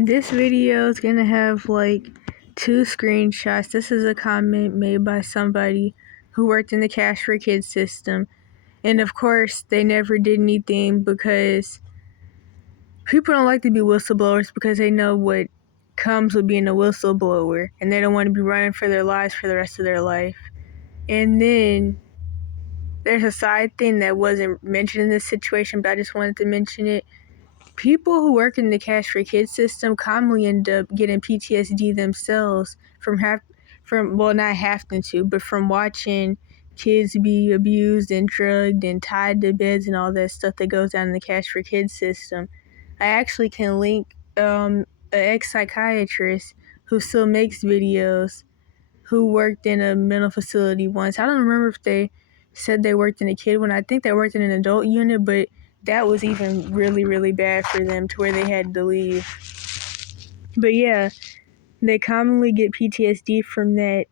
This video is gonna have like 2 screenshots. This is a comment made by somebody who worked in the Cash for Kids system. And of course, they never did anything because people don't like to be whistleblowers because they know what comes with being a whistleblower and they don't want to be running for their lives for the rest of their life. And then there's a side thing that wasn't mentioned in this situation, but I just wanted to mention it. People who work in the Cash for Kids system commonly end up getting PTSD themselves from not having to, but from watching kids be abused and drugged and tied to beds and all that stuff that goes down in the Cash for Kids system. I actually can link an ex-psychiatrist who still makes videos who worked in a mental facility once. I don't remember if they said they worked in a kid one. I think they worked in an adult unit, but that was even really, really bad for them to where they had to leave. But yeah, they commonly get PTSD from that,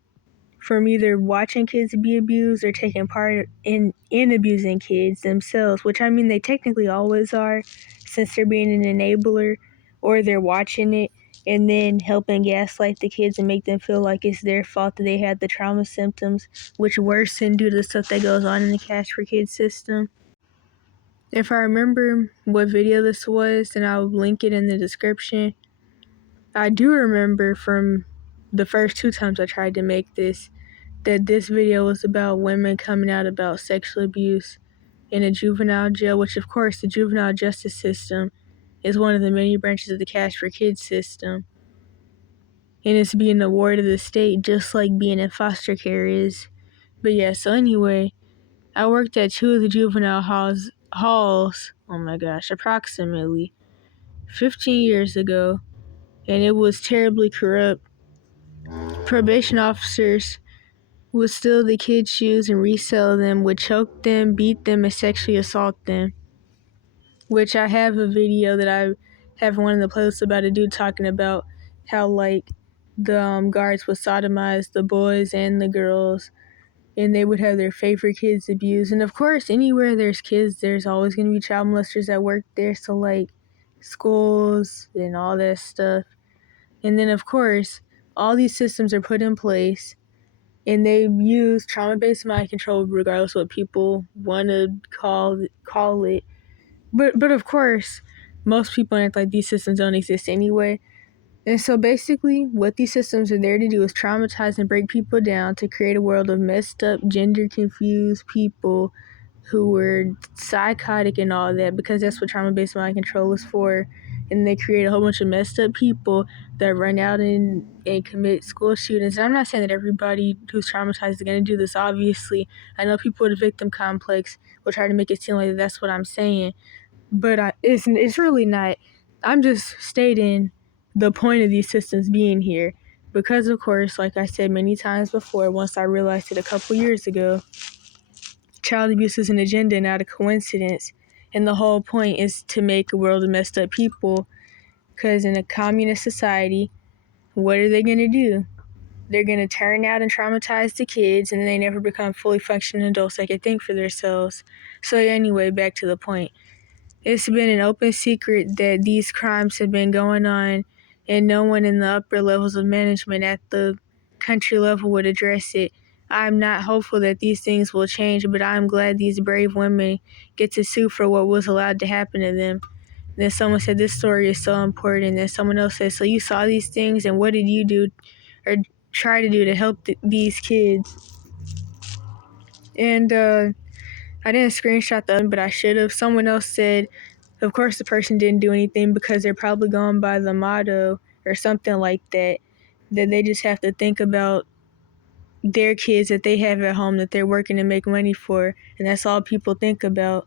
from either watching kids be abused or taking part in abusing kids themselves, which I mean they technically always are since they're being an enabler or they're watching it and then helping gaslight the kids and make them feel like it's their fault that they had the trauma symptoms, which worsen due to the stuff that goes on in the Cash for Kids system. If I remember what video this was, then I'll link it in the description. I do remember from the first 2 times I tried to make this, that this video was about women coming out about sexual abuse in a juvenile jail, which of course the juvenile justice system is one of the many branches of the Cash for Kids system. And it's being a ward of the state, just like being in foster care is. But yeah, so anyway, I worked at 2 of the juvenile halls, oh my gosh, approximately 15 years ago, and it was terribly corrupt. Probation officers would steal the kids' shoes and resell them, would choke them, beat them, and sexually assault them. Which I have a video that I have one of the playlists about a dude talking about how like the guards would sodomize the boys and the girls, and they would have their favorite kids abused. And of course, anywhere there's kids, there's always going to be child molesters that work there. So like schools and all that stuff. And then of course, all these systems are put in place and they use trauma-based mind control regardless of what people want to call it. But of course, most people act like these systems don't exist anyway. And so basically, what these systems are there to do is traumatize and break people down to create a world of messed up, gender-confused people who were psychotic and all that, because that's what trauma-based mind control is for. And they create a whole bunch of messed up people that run out and commit school shootings. And I'm not saying that everybody who's traumatized is going to do this, obviously. I know people with a victim complex will try to make it seem like that's what I'm saying. But it's really not. I'm just stating the point of these systems being here. Because, of course, like I said many times before, once I realized it a couple years ago, child abuse is an agenda, not a coincidence. And the whole point is to make a world of messed up people. Because in a communist society, what are they going to do? They're going to turn out and traumatize the kids, and then they never become fully functioning adults that can think for themselves. So anyway, back to the point. It's been an open secret that these crimes have been going on, and no one in the upper levels of management at the country level would address it. I'm not hopeful that these things will change, but I'm glad these brave women get to sue for what was allowed to happen to them. Then someone said, this story is so important. And then someone else said, so you saw these things, and what did you do or try to do to help these kids? And I didn't screenshot them, but I should have. Someone else said, of course the person didn't do anything because they're probably going by the motto or something like that, that they just have to think about their kids that they have at home that they're working to make money for, and that's all people think about.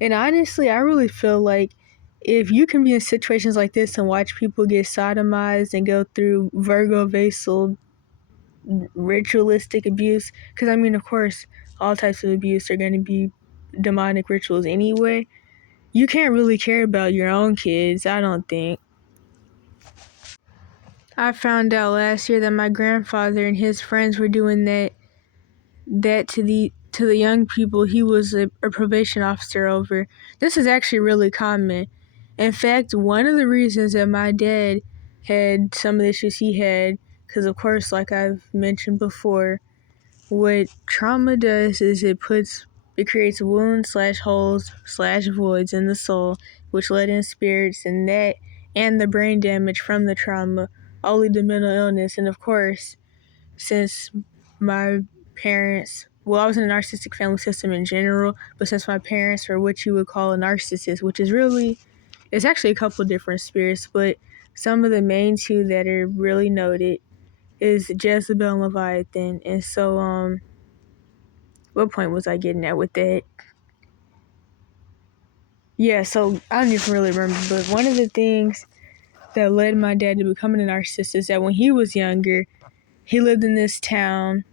And honestly, I really feel like if you can be in situations like this and watch people get sodomized and go through Virgo-vasal ritualistic abuse, because I mean, of course, all types of abuse are going to be demonic rituals anyway, you can't really care about your own kids, I don't think. I found out last year that my grandfather and his friends were doing that to the young people he was a probation officer over. This is actually really common. In fact, one of the reasons that my dad had some of the issues he had, because of course, like I've mentioned before, what trauma does is it creates wounds / holes / voids in the soul, which let in spirits, and the brain damage from the trauma all lead to mental illness. And of course, since my parents, well, I was in a narcissistic family system in general, but since my parents are what you would call a narcissist, which is really, it's actually a couple of different spirits, but some of the main two that are really noted is Jezebel and Leviathan. And so, what point was I getting at with that? Yeah, so I don't even really remember, but one of the things that led my dad to becoming a narcissist is that when he was younger, he lived in this town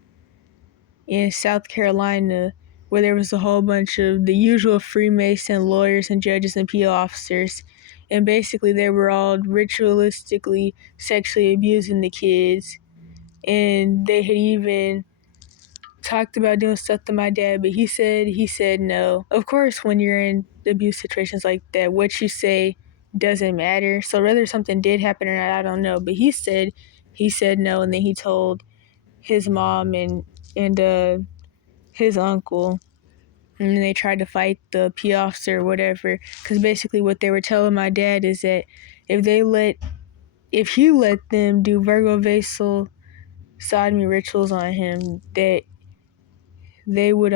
in South Carolina where there was a whole bunch of the usual Freemason lawyers and judges and PO officers. And basically, they were all ritualistically sexually abusing the kids. And they had even talked about doing stuff to my dad, but he said no. Of course, when you're in abuse situations like that, what you say doesn't matter. So whether something did happen or not, I don't know. But he said no, and then he told his mom and his uncle, and then they tried to fight the P officer or whatever. Because basically, what they were telling my dad is that if he let them do Virgo Vasal sodomy rituals on him, that they would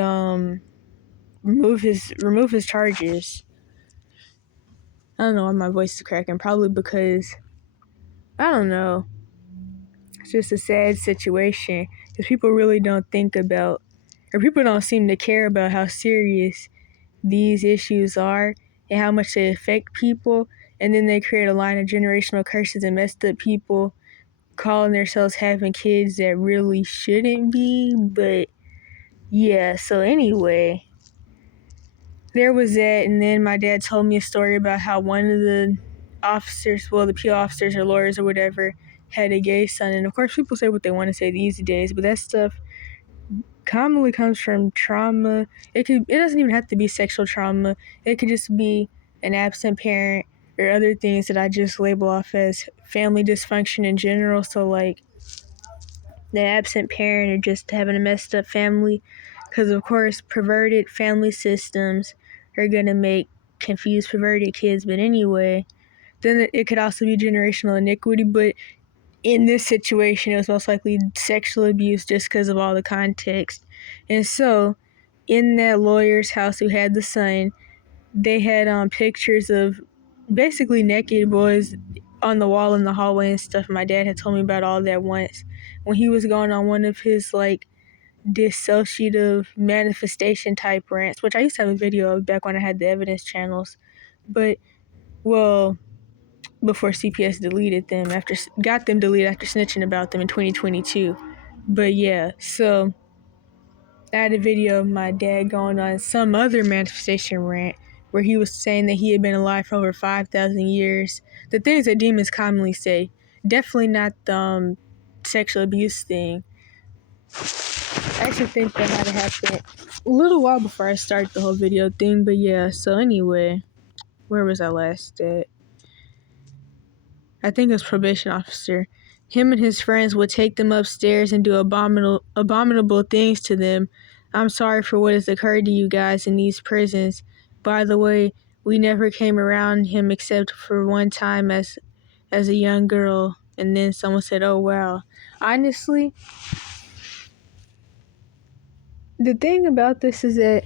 remove his charges. I don't know why my voice is cracking. Probably because I don't know. It's just a sad situation because people really don't think about, or people don't seem to care about how serious these issues are and how much they affect people. And then they create a line of generational curses and messed up people calling themselves having kids that really shouldn't be. But yeah, so anyway, there was that, and then my dad told me a story about how one of the officers, well, the PO officers or lawyers or whatever, had a gay son. And of course, people say what they want to say these days, but that stuff commonly comes from trauma. It doesn't even have to be sexual trauma. It could just be an absent parent or other things that I just label off as family dysfunction in general. So like the absent parent or just having a messed up family, because of course perverted family systems are going to make confused perverted kids. But anyway, then it could also be generational iniquity, but in this situation it was most likely sexual abuse just because of all the context. And so in that lawyer's house who had the son, they had pictures of basically naked boys on the wall in the hallway and stuff. My dad had told me about all that once when he was going on one of his like dissociative manifestation type rants, which I used to have a video of back when I had the evidence channels, but well, before CPS deleted them got them deleted after snitching about them in 2022. But yeah, so I had a video of my dad going on some other manifestation rant where he was saying that he had been alive for over 5,000 years. The things that demons commonly say. Definitely not the sexual abuse thing. I actually think that might have happened a little while before I started the whole video thing. But yeah, so anyway, where was I last at? I think it was probation officer. Him and his friends would take them upstairs and do abominable things to them. I'm sorry for what has occurred to you guys in these prisons. By the way, we never came around him except for one time as a young girl. And then someone said, oh wow. Honestly, the thing about this is that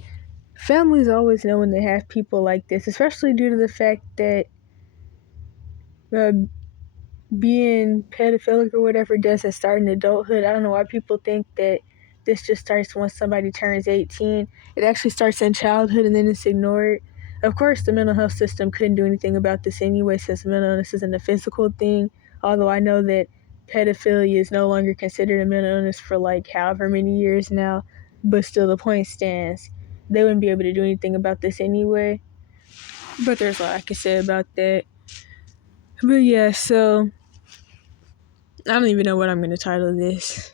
families always know when they have people like this, especially due to the fact that being pedophilic or whatever doesn't start in adulthood. I don't know why people think that this just starts once somebody turns 18. It actually starts in childhood and then it's ignored. Of course, the mental health system couldn't do anything about this anyway, since mental illness isn't a physical thing. Although I know that pedophilia is no longer considered a mental illness for like however many years now, but still the point stands. They wouldn't be able to do anything about this anyway. But there's a lot I can say about that. But yeah, so I don't even know what I'm going to title this.